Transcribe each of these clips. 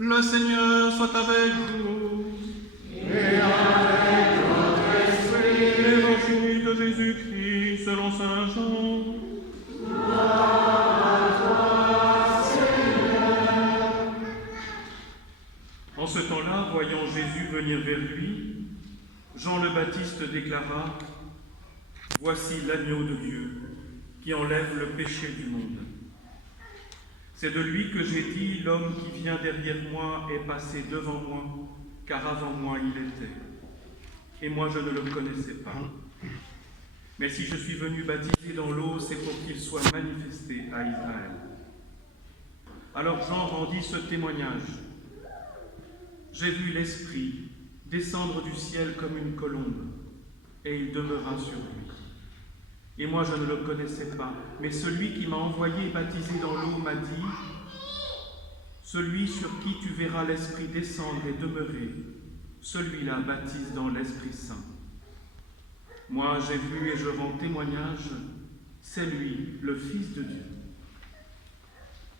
Le Seigneur soit avec vous. Et avec votre esprit. Évangile de Jésus-Christ selon saint Jean. Gloire à toi, Seigneur. En ce temps-là, voyant Jésus venir vers lui, Jean le Baptiste déclara : Voici l'agneau de Dieu qui enlève le péché du monde. C'est de lui que j'ai dit : l'homme qui vient derrière moi est passé devant moi, car avant moi il était. Et moi je ne le connaissais pas. Mais si je suis venu baptiser dans l'eau, c'est pour qu'il soit manifesté à Israël. Alors Jean rendit ce témoignage : J'ai vu l'Esprit descendre du ciel comme une colombe, et il demeura sur lui. Et moi je ne le connaissais pas, mais celui qui m'a envoyé baptiser dans l'eau m'a dit : Celui sur qui tu verras l'Esprit descendre et demeurer, celui-là baptise dans l'Esprit Saint. Moi j'ai vu et je rends témoignage, c'est lui, le Fils de Dieu.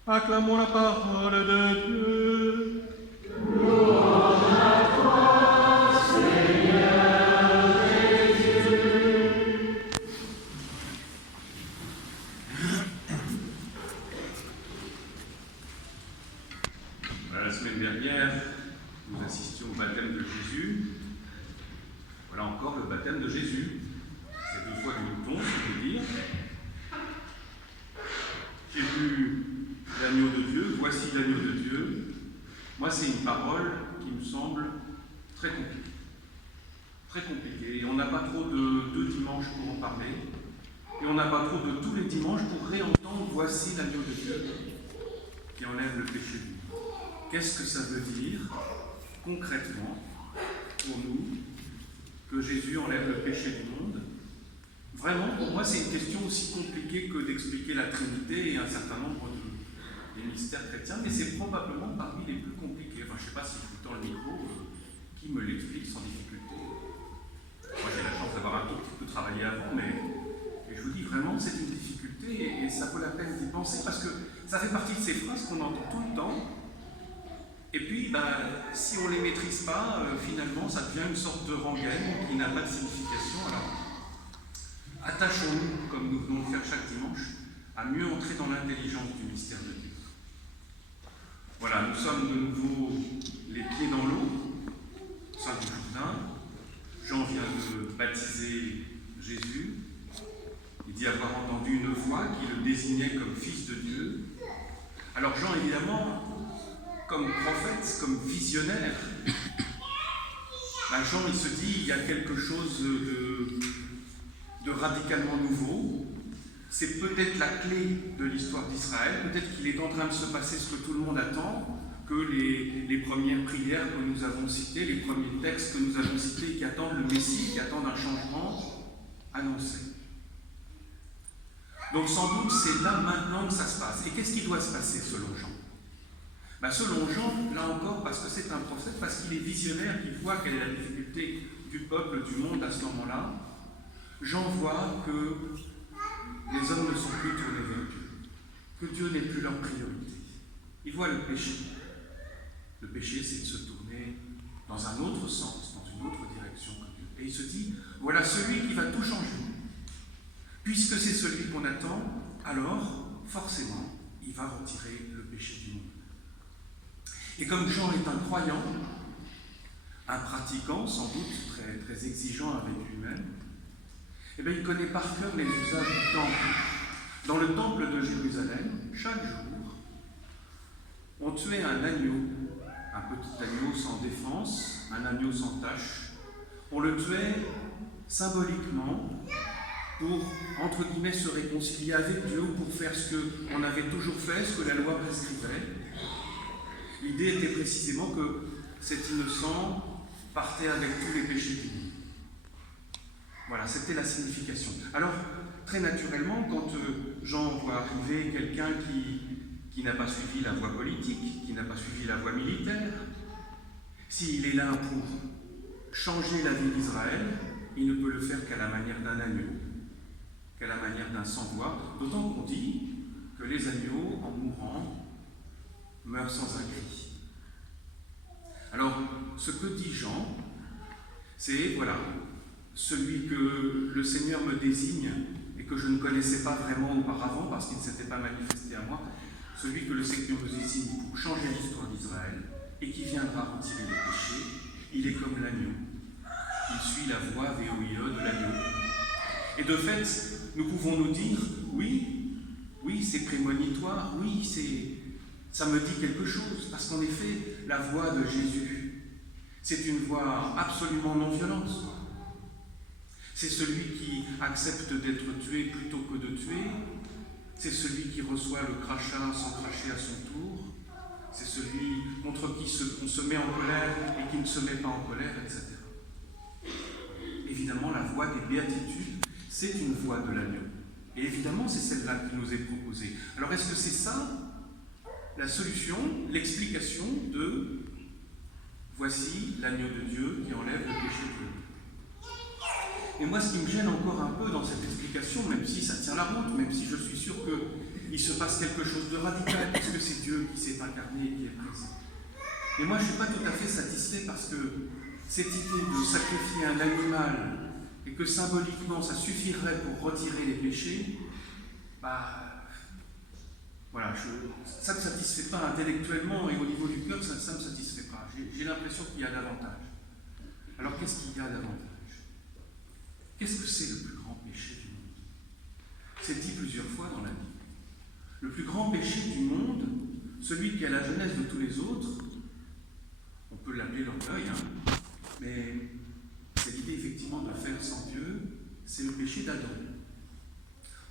Acclamons la parole de Dieu. Louange à toi, Seigneur Jésus. La semaine dernière, nous assistions au baptême de Jésus. Voilà encore le baptême de Jésus. C'est 2 fois du mouton, si je veux dire. J'ai vu l'agneau de Dieu, voici l'agneau de Dieu. Moi, c'est une parole qui me semble très compliquée. Très compliquée. Et on n'a pas trop de 2 dimanches pour en parler. Et on n'a pas trop de tous les dimanches pour réentendre voici l'agneau de Dieu qui enlève le péché du monde. Qu'est-ce que ça veut dire concrètement pour nous que Jésus enlève le péché du monde? Vraiment, pour moi, c'est une question aussi compliquée que d'expliquer la Trinité et un certain nombre des mystères chrétiens, mais c'est probablement parmi les plus compliqués. Enfin, je ne sais pas si je vous tends le micro, qui me l'explique sans difficulté. Moi, j'ai la chance d'avoir un tout petit peu travaillé avant, mais je vous dis vraiment, c'est une difficulté et ça vaut la peine d'y penser parce que ça fait partie de ces phrases qu'on entend tout le temps. Et puis, si on ne les maîtrise pas, finalement, ça devient une sorte de rengaine qui n'a pas de signification. Alors, attachons-nous, comme nous venons de faire chaque dimanche, à mieux entrer dans l'intelligence du mystère de Dieu. Voilà, nous sommes de nouveau les pieds dans l'eau, sein du Jourdain. Jean vient de baptiser Jésus. Il dit avoir entendu une voix qui le désignait comme fils de Dieu. Alors Jean, évidemment, comme prophète, comme visionnaire, Jean, il se dit, il y a quelque chose de radicalement nouveau. C'est peut-être la clé de l'histoire d'Israël. Peut-être qu'il est en train de se passer ce que tout le monde attend, que les premières prières que nous avons citées, les premiers textes que nous avons cités, qui attendent le Messie, qui attendent un changement annoncé. Donc sans doute, c'est là maintenant que ça se passe. Et qu'est-ce qui doit se passer selon Jean ? Selon Jean, là encore, parce que c'est un prophète, parce qu'il est visionnaire, qu'il voit quelle est la difficulté du peuple, du monde à ce moment-là, Jean voit que les hommes ne sont plus tournés vers Dieu, que Dieu n'est plus leur priorité. Il voit le péché. Le péché, c'est de se tourner dans un autre sens, dans une autre direction que Dieu. Et il se dit, voilà celui qui va tout changer. Puisque c'est celui qu'on attend, alors, forcément, il va retirer le péché du monde. Et comme Jean est un croyant, un pratiquant, sans doute très, très exigeant avec lui-même, il connaît par cœur les usages du temple. Dans le temple de Jérusalem, chaque jour, on tuait un agneau, un petit agneau sans défense, un agneau sans tache. On le tuait symboliquement pour, entre guillemets, se réconcilier avec Dieu, pour faire ce qu'on avait toujours fait, ce que la loi prescrivait. L'idée était précisément que cet innocent partait avec tous les péchés du monde. Voilà, c'était la signification. Alors, très naturellement, quand Jean voit arriver quelqu'un qui n'a pas suivi la voie politique, qui n'a pas suivi la voie militaire, s'il est là pour changer la vie d'Israël, il ne peut le faire qu'à la manière d'un agneau, qu'à la manière d'un sans-voix, d'autant qu'on dit que les agneaux, en mourant, meurent sans un cri. ce que dit Jean, c'est, voilà, celui que le Seigneur me désigne et que je ne connaissais pas vraiment auparavant parce qu'il ne s'était pas manifesté à moi, celui que le Seigneur me désigne pour changer l'histoire d'Israël et qui viendra retirer les péchés, il est comme l'agneau. Il suit la voie VOIE de l'agneau. Et de fait, nous pouvons nous dire, oui, c'est prémonitoire, oui, ça me dit quelque chose, parce qu'en effet, la voix de Jésus, c'est une voix absolument non violente. C'est celui qui accepte d'être tué plutôt que de tuer, c'est celui qui reçoit le crachat sans cracher à son tour, c'est celui contre qui on se met en colère et qui ne se met pas en colère, etc. Évidemment, la voie des béatitudes, c'est une voie de l'agneau. Et évidemment, c'est celle-là qui nous est proposée. Alors, est-ce que c'est ça la solution, l'explication de « Voici l'agneau de Dieu qui enlève le péché du monde ». Et moi, ce qui me gêne encore un peu dans cette explication, même si ça tient la route, même si je suis sûr qu'il se passe quelque chose de radical, parce que c'est Dieu qui s'est incarné et qui est présent. Mais moi, je ne suis pas tout à fait satisfait parce que cette idée de sacrifier un animal et que symboliquement ça suffirait pour retirer les péchés, voilà, ça ne me satisfait pas intellectuellement et au niveau du cœur, ça ne me satisfait pas. J'ai l'impression qu'il y a davantage. Alors qu'est-ce qu'il y a davantage? Qu'est-ce que c'est le plus grand péché du monde? C'est dit plusieurs fois dans la Bible. Le plus grand péché du monde, celui qui est à la genèse de tous les autres, on peut l'appeler l'orgueil, mais c'est l'idée effectivement de faire sans Dieu, c'est le péché d'Adam.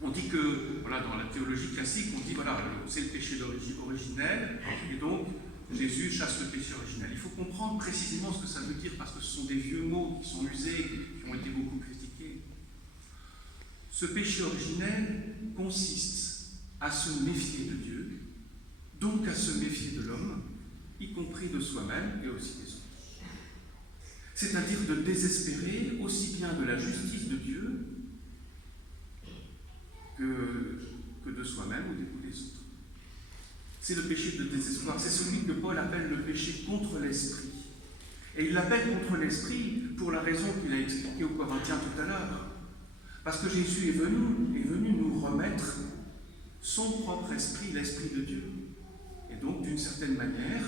On dit que, voilà, dans la théologie classique, on dit, voilà, c'est le péché originel, et donc Jésus chasse le péché originel. Il faut comprendre précisément ce que ça veut dire, parce que ce sont des vieux mots qui sont usés, qui ont été beaucoup critiqués. Ce péché originel consiste à se méfier de Dieu, donc à se méfier de l'homme, y compris de soi-même et aussi des autres. C'est-à-dire de désespérer aussi bien de la justice de Dieu que de soi-même ou des autres. C'est le péché de désespoir, c'est celui que Paul appelle le péché contre l'esprit. Et il l'appelle contre l'esprit pour la raison qu'il a expliquée aux Corinthiens tout à l'heure. Parce que Jésus est venu nous remettre son propre esprit, l'esprit de Dieu. Et donc, d'une certaine manière,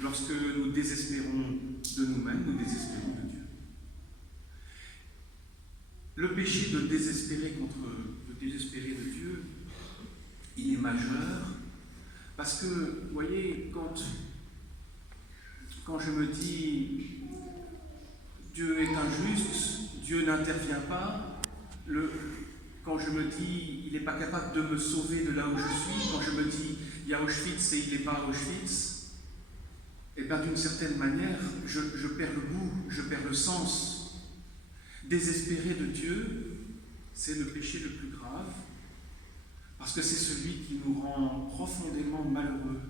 lorsque nous désespérons de nous-mêmes, nous désespérons de Dieu. Le péché de désespérer de Dieu, il est majeur, parce que, vous voyez, quand je me dis Dieu est injuste, Dieu n'intervient pas, quand je me dis il n'est pas capable de me sauver de là où je suis, quand je me dis il y a Auschwitz et il n'est pas à Auschwitz, et bien d'une certaine manière, je perds le goût, je perds le sens. Désespérer de Dieu, c'est le péché le plus grave, parce que c'est celui qui nous rend profondément malheureux,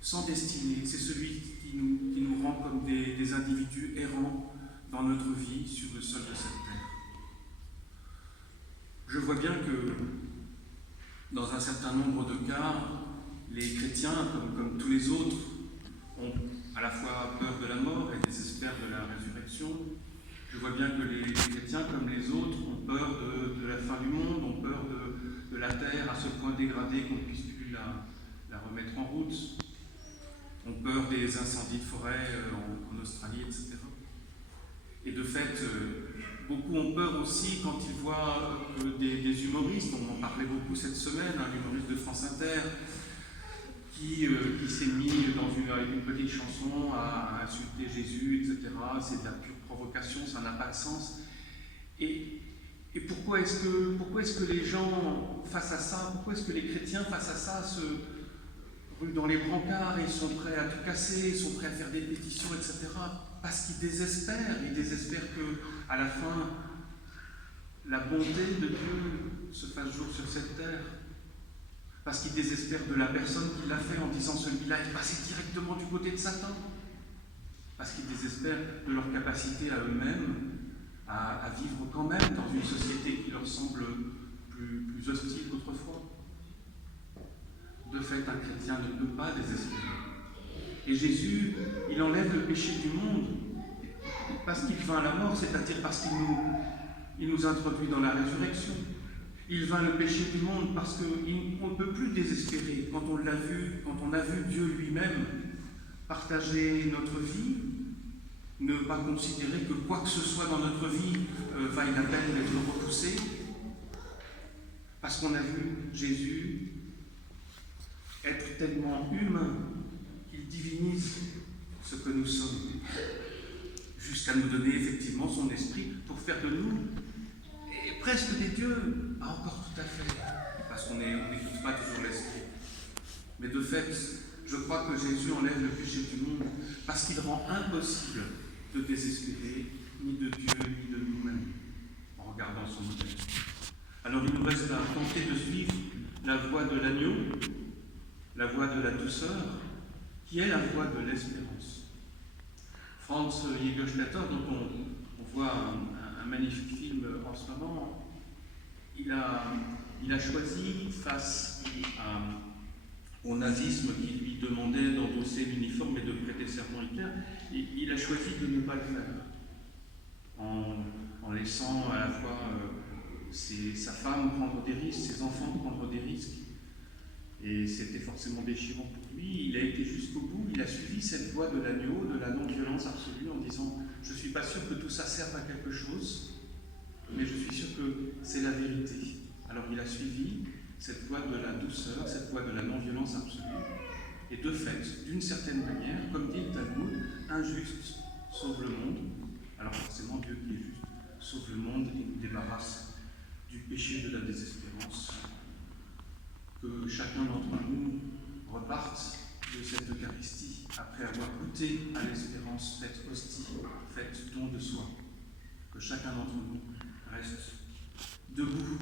sans destinée, c'est celui qui nous rend comme des individus errants dans notre vie sur le sol de cette terre. Je vois bien que dans un certain nombre de cas, les chrétiens, comme tous les autres, ont à la fois peur de la mort et désespèrent de la résurrection. Je vois bien que les chrétiens, comme les autres, ont peur de la fin du monde, ont peur de la terre à ce point dégradée qu'on ne puisse plus la remettre en route, ont peur des incendies de forêt en Australie, etc. Et de fait, beaucoup ont peur aussi quand ils voient des humoristes, on en parlait beaucoup cette semaine, un humoriste de France Inter, qui s'est mis avec une petite chanson à insulter Jésus, etc. C'est de la pure provocation, ça n'a pas de sens. Et pourquoi est-ce que les gens, face à ça, pourquoi est-ce que les chrétiens, face à ça, se ruent dans les brancards et sont prêts à tout casser, sont prêts à faire des pétitions, etc. Parce qu'ils désespèrent. Ils désespèrent qu'à la fin, la bonté de Dieu se fasse jour sur cette terre. Parce qu'ils désespèrent de la personne qui l'a fait en disant celui-là est passé directement du côté de Satan. Parce qu'ils désespèrent de leur capacité à eux-mêmes à vivre quand même dans une société qui leur semble plus hostile qu'autrefois. De fait, un chrétien ne peut pas désespérer. Et Jésus, il enlève le péché du monde parce qu'il vint la mort, c'est-à-dire parce qu'il nous introduit dans la résurrection. Il vint le péché du monde parce qu'on ne peut plus désespérer quand on l'a vu, quand on a vu Dieu lui-même partager notre vie, ne pas considérer que quoi que ce soit dans notre vie vaille la peine d'être repoussé, parce qu'on a vu Jésus être tellement humain qu'il divinise ce que nous sommes, jusqu'à nous donner effectivement son esprit pour faire de nous et presque des dieux, pas encore tout à fait, parce qu'on n'écoute pas toujours l'esprit. Mais de fait, je crois que Jésus enlève le péché du monde parce qu'il rend impossible de désespérer ni de Dieu ni de nous-mêmes en regardant son modèle. Alors il nous reste à tenter de suivre la voie de l'agneau, la voie de la douceur, qui est la voie de l'espérance. Franz Jägerstätter, dont on voit un magnifique film en ce moment, il a choisi, face au nazisme qui lui demandait d'endosser l'uniforme et de prêter serment à Hitler, il a choisi de ne pas le faire, en laissant à la fois sa femme prendre des risques, ses enfants prendre des risques. Et c'était forcément déchirant pour lui. Il a été jusqu'au bout, il a suivi cette voie de l'agneau, de la non-violence absolue, en disant « Je ne suis pas sûr que tout ça serve à quelque chose, mais je suis sûr que c'est la vérité. » Alors il a suivi cette voie de la douceur, cette voie de la non-violence absolue. Et de fait, d'une certaine manière, comme dit le Talmud, un juste sauve le monde. Alors forcément, Dieu qui est juste sauve le monde et nous débarrasse du péché de la désespérance. Que chacun d'entre nous reparte de cette Eucharistie après avoir goûté à l'espérance faite hostie, faite don de soi. Que chacun d'entre nous reste debout